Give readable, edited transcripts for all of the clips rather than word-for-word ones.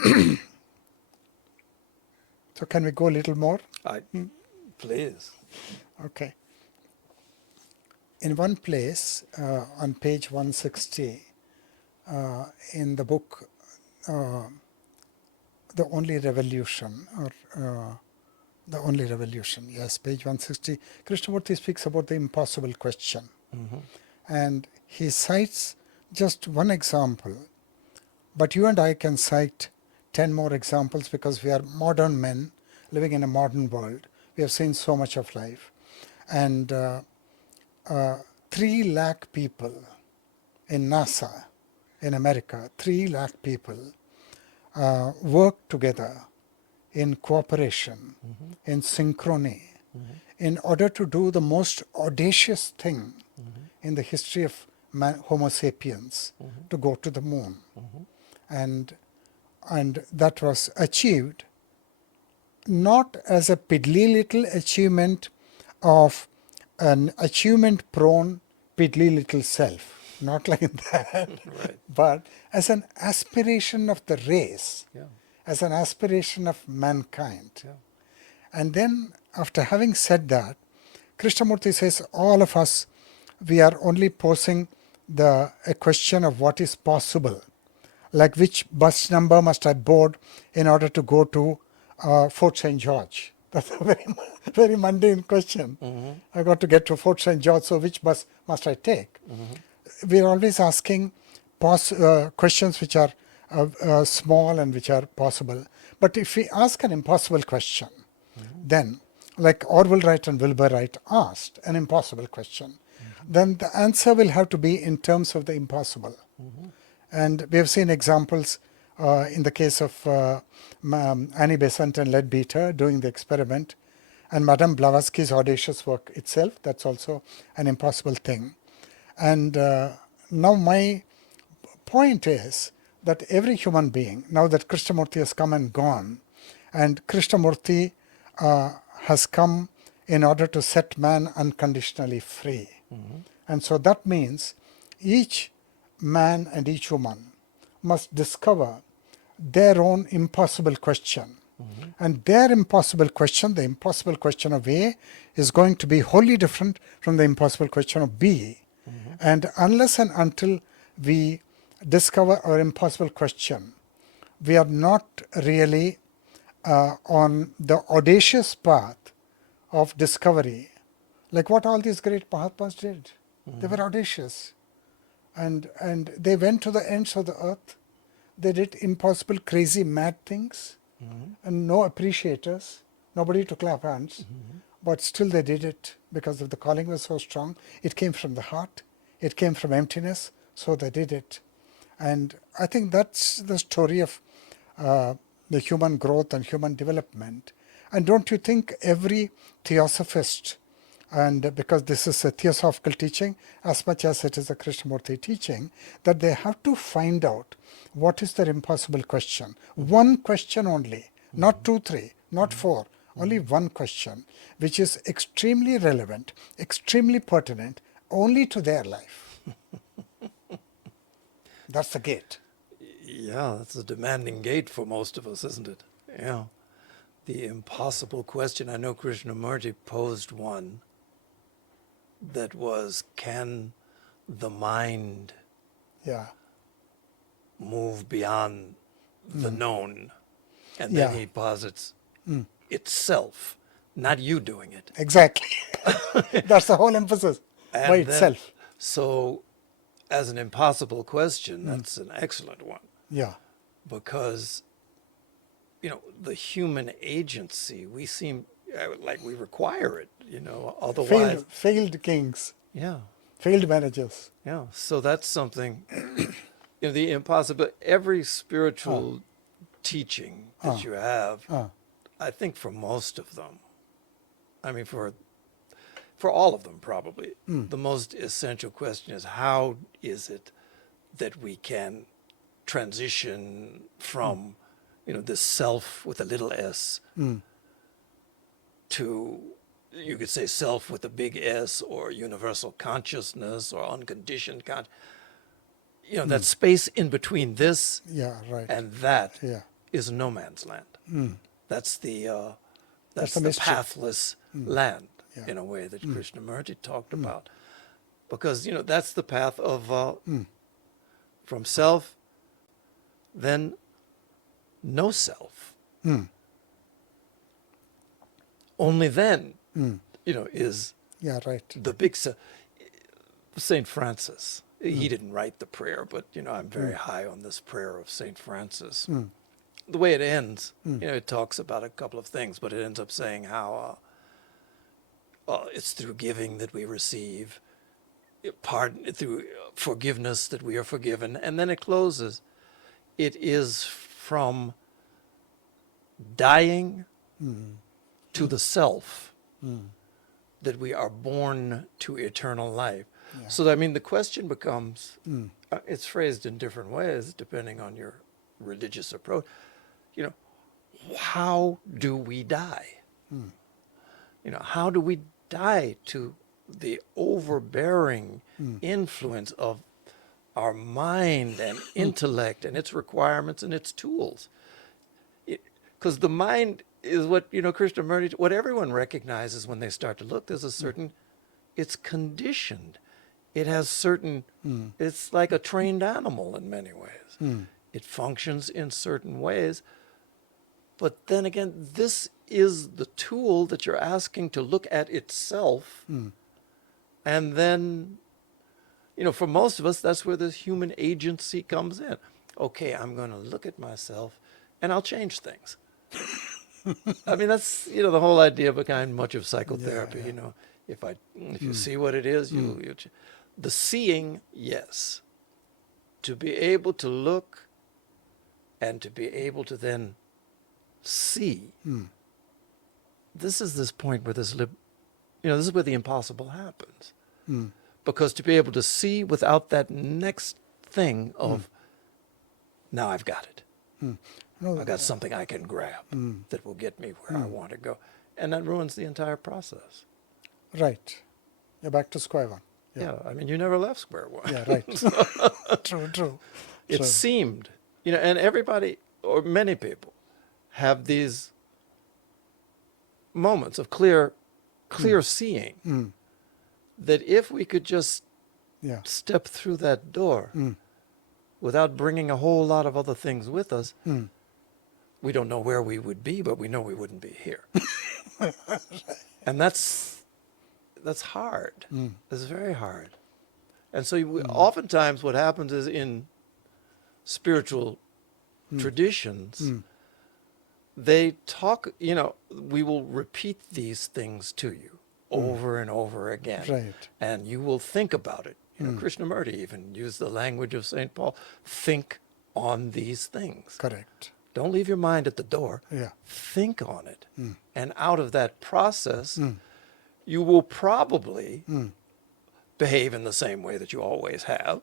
So can we go a little more? Please. Okay. In one place, on page 160, in the book, The Only Revolution, The Only Revolution, yes, page 160, Krishnamurti speaks about the impossible question. Mm-hmm. And he cites just one example, but you and I can cite 10 more examples because we are modern men living in a modern world. We have seen so much of life. And 3 lakh people in NASA in America, 3 lakh people work together in cooperation, Mm-hmm. in synchrony, Mm-hmm. in order to do the most audacious thing Mm-hmm. in the history of Homo sapiens, Mm-hmm. to go to the moon. Mm-hmm. And that was achieved not as a piddly little achievement of an achievement-prone piddly little self, not like that, Right. but as an aspiration of the race, Yeah. as an aspiration of mankind. Yeah. And then, after having said that, Krishnamurti says all of us, we are only posing a question of what is possible, like which bus number must I board in order to go to Fort St. George. That's a very mundane question. Mm-hmm. I got to get to Fort St. George, so which bus must I take? Mm-hmm. We're always asking questions which are small and which are possible. But if we ask an impossible question, Mm-hmm. then, like Orville Wright and Wilbur Wright asked an impossible question, then the answer will have to be in terms of the impossible. Mm-hmm. And we have seen examples in the case of Annie Besant and Leadbeater doing the experiment, and Madame Blavatsky's audacious work itself, that's also an impossible thing. And now my point is that every human being, now that Krishnamurti has come and gone, and Krishnamurti has come in order to set man unconditionally free. Mm-hmm. And so that means each man and each woman must discover their own impossible question. Mm-hmm. And their impossible question, the impossible question of A, is going to be wholly different from the impossible question of B. Mm-hmm. And unless and until we discover our impossible question, we are not really on the audacious path of discovery, like what all these great Mahatmas did. They were audacious. And they went to the ends of the earth. They did impossible, crazy, mad things, Mm-hmm. and no appreciators, nobody to clap hands. Mm-hmm. But still they did it because the calling was so strong. It came from the heart. It came from emptiness. So they did it. And I think that's the story of the human growth and human development. And don't you think every theosophist, and because this is a theosophical teaching as much as it is a Krishnamurti teaching, that they have to find out what is their impossible question. One question only, not 2, 3, not 4, only one question, which is extremely relevant, extremely pertinent, only to their life. That's the gate. Yeah, that's a demanding gate for most of us, isn't it? Yeah. The impossible question. I know Krishnamurti posed one that was, can the mind Yeah. move beyond the known? And Yeah. then he posits itself, not you doing it. Exactly. That's the whole emphasis. And By then- itself. So, as an impossible question, that's an excellent one, Yeah. because, the human agency, we seem like we require it, otherwise. Failed kings, Yeah, failed managers. yeah. So that's something, the impossible, every spiritual teaching that you have, I think for most of them, I mean, for all of them probably, the most essential question is, how is it that we can transition from, this self with a little s to, you could say, self with a big S, or universal consciousness, or unconditioned that space in between this Yeah, right. and that Yeah. is no man's land. That's the That's the the mystery. pathless land, Yeah. in a way that Krishnamurti talked about, because that's the path of from self, then no self. Only then, is Yeah, right. the big Saint Francis. He didn't write the prayer, but I'm very high on this prayer of Saint Francis. The way it ends, it talks about a couple of things, but it ends up saying how it's through giving that we receive pardon, through forgiveness that we are forgiven, and then it closes. It is from dying to the self that we are born to eternal life. Yeah. So, I mean, the question becomes, it's phrased in different ways depending on your religious approach. How do we die? How do we die to the overbearing influence of our mind and intellect and its requirements and its tools? Because the mind is what, Krishnamurti, what everyone recognizes when they start to look. There's a certain, it's conditioned. It has certain, it's like a trained animal in many ways. It functions in certain ways. But then again, this is the tool that you're asking to look at itself. And then, for most of us, that's where the human agency comes in. Okay, I'm going to look at myself and I'll change things. I mean, that's, the whole idea behind much of psychotherapy. Yeah. If you see what it is, the seeing, yes. To be able to look and to be able to then see. This is this point where this is where the impossible happens. Because to be able to see without that next thing of, now I've got it. No, I've got something I can grab that will get me where I want to go. And that ruins the entire process. right. You're back to square one. Yeah, I mean, you never left square one. Yeah, right. True. It seemed, and everybody, or many people, have these moments of clear seeing, that if we could just step through that door without bringing a whole lot of other things with us, we don't know where we would be, but we know we wouldn't be here. And that's hard. It's very hard. And so oftentimes what happens is in spiritual traditions, they talk, we will repeat these things to you over and over again. Right. And you will think about it. Krishnamurti even used the language of St. Paul. Think on these things. Correct. Don't leave your mind at the door. Yeah. Think on it. And out of that process, you will probably behave in the same way that you always have.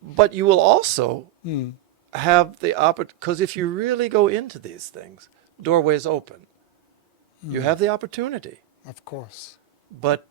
But you will also have the opportunity, because if you really go into these things, doorways open. You have the opportunity. Of course. But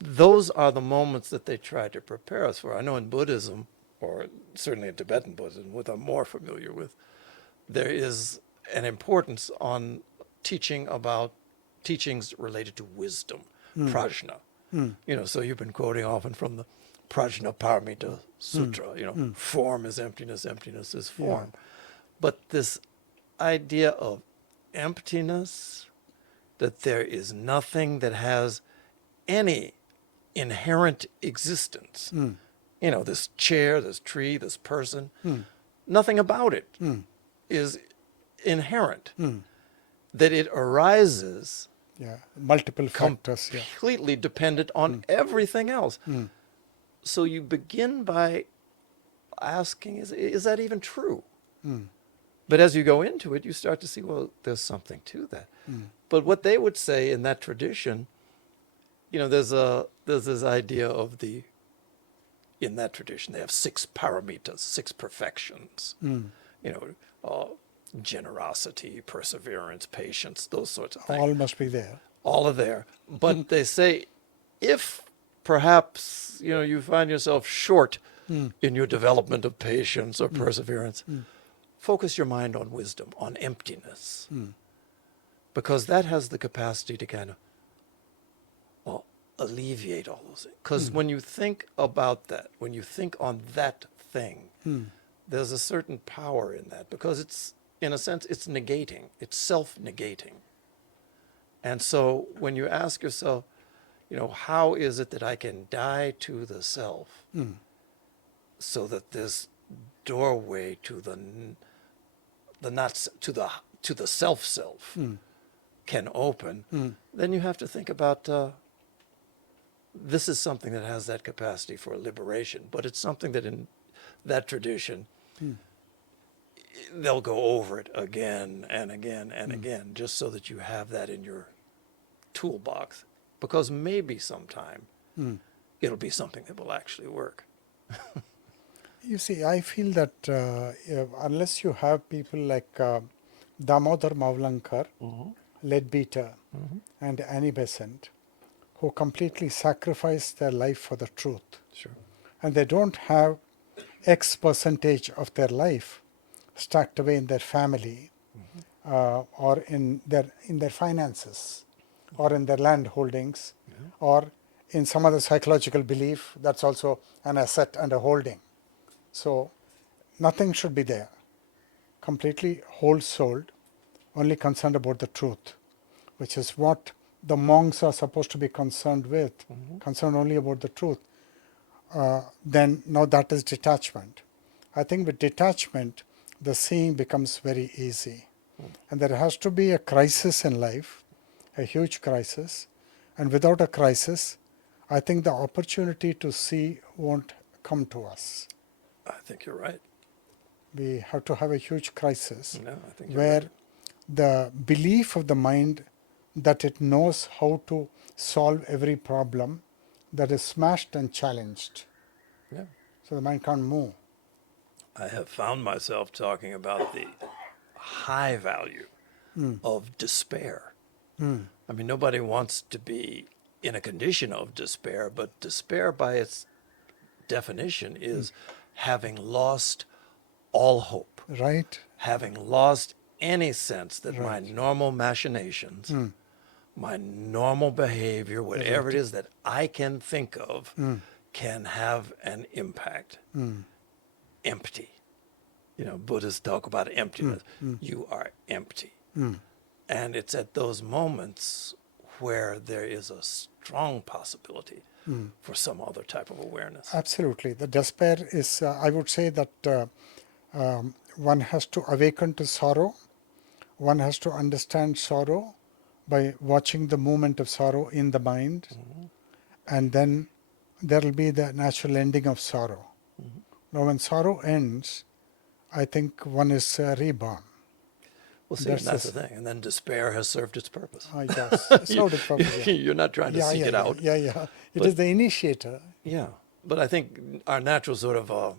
those are the moments that they try to prepare us for. I know in Buddhism, or certainly in Tibetan Buddhism, what I'm more familiar with, there is an importance on teaching about teachings related to wisdom, prajna. So you've been quoting often from the Prajna Paramita Sutra, form is emptiness, emptiness is form. But this idea of emptiness, that there is nothing that has any inherent existence. This chair, this tree, this person, nothing about it is inherent. That it arises Multiple factors. completely dependent on everything else. So you begin by asking, is that even true? But as you go into it, you start to see, well, there's something to that. But what they would say in that tradition, there's this idea of in that tradition, they have 6 paramitas, 6 perfections. Generosity, perseverance, patience, those sorts of things. All must be there. All are there. But they say, if perhaps, you find yourself short in your development of patience or perseverance, focus your mind on wisdom, on emptiness. Because that has the capacity to kind of, well, alleviate all those things. Because when you think about that, when you think on that thing, there's a certain power in that. Because it's, in a sense, it's negating. It's self-negating. And so when you ask yourself, how is it that I can die to the self so that this doorway to the not to the self can open? Then you have to think about this is something that has that capacity for liberation, but it's something that in that tradition they'll go over it again and again and again, just so that you have that in your toolbox, because maybe sometime it'll be something that will actually work. You see, I feel that unless you have people like Damodar Mavlankar, Leadbeater, and Annie Besant, who completely sacrificed their life for the truth, Sure. and they don't have X percentage of their life stacked away in their family or in their finances or in their land holdings or in some other psychological belief that's also an asset and a holding. So nothing should be there. Completely whole-souled, only concerned about the truth, which is what the monks are supposed to be concerned with, concerned only about the truth. Then now that is detachment. I think with detachment, the seeing becomes very easy. And there has to be a crisis in life, a huge crisis. And without a crisis, I think the opportunity to see won't come to us. I think you're right. We have to have a huge crisis No, I think you're where right. the belief of the mind that it knows how to solve every problem that is smashed and challenged. Yeah. So the mind can't move. I have found myself talking about the high value of despair. I mean, nobody wants to be in a condition of despair, but despair by its definition is having lost all hope, Right? having lost any sense that my Right. normal machinations, my normal behavior, whatever it is that I can think of, can have an impact. Empty. Buddhists talk about emptiness. You are empty. And it's at those moments where there is a strong possibility for some other type of awareness. Absolutely. The despair is, I would say that one has to awaken to sorrow. One has to understand sorrow by watching the movement of sorrow in the mind. And then there will be the natural ending of sorrow. Now, when sorrow ends, I think one is reborn. Well, see, and that's the thing. And then despair has served its purpose. Yes, served its purpose. Yeah. You're not trying to seek it out. Yeah. It But- is the initiator. Yeah. But I think our natural sort of,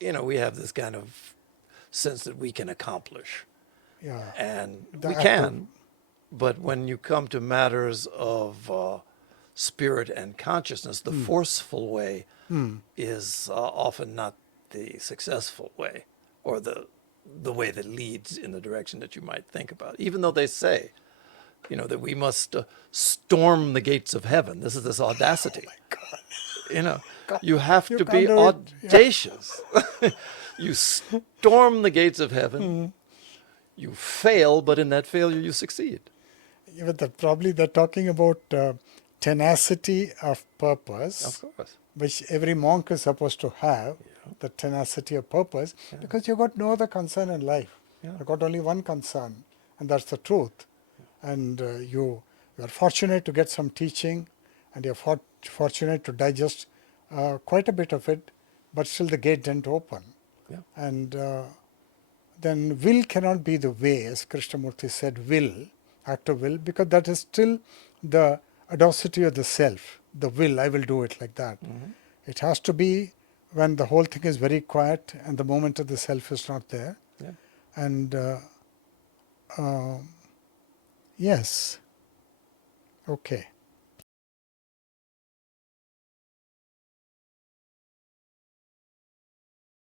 we have this kind of sense that we can accomplish. Yeah. And The we act can. But when you come to matters of spirit and consciousness, the forceful way is often not the successful way, or the way that leads in the direction that you might think about. Even though they say, that we must storm the gates of heaven. This is this audacity. You have to be can't do it. Yeah. audacious. You storm the gates of heaven. You fail, but in that failure you succeed. Even probably they're talking about tenacity of purpose, Of course. which every monk is supposed to have, the tenacity of purpose, because you've got no other concern in life. Yeah. You've got only one concern, and that's the truth. And you are fortunate to get some teaching, and you're fortunate to digest quite a bit of it, but still the gate didn't open. Yeah. And then will cannot be the way, as Krishnamurti said, will, act of will, because that is still the audacity of the self, the will, I will do it like that. It has to be when the whole thing is very quiet and the moment of the self is not there. Yeah. And yes, okay.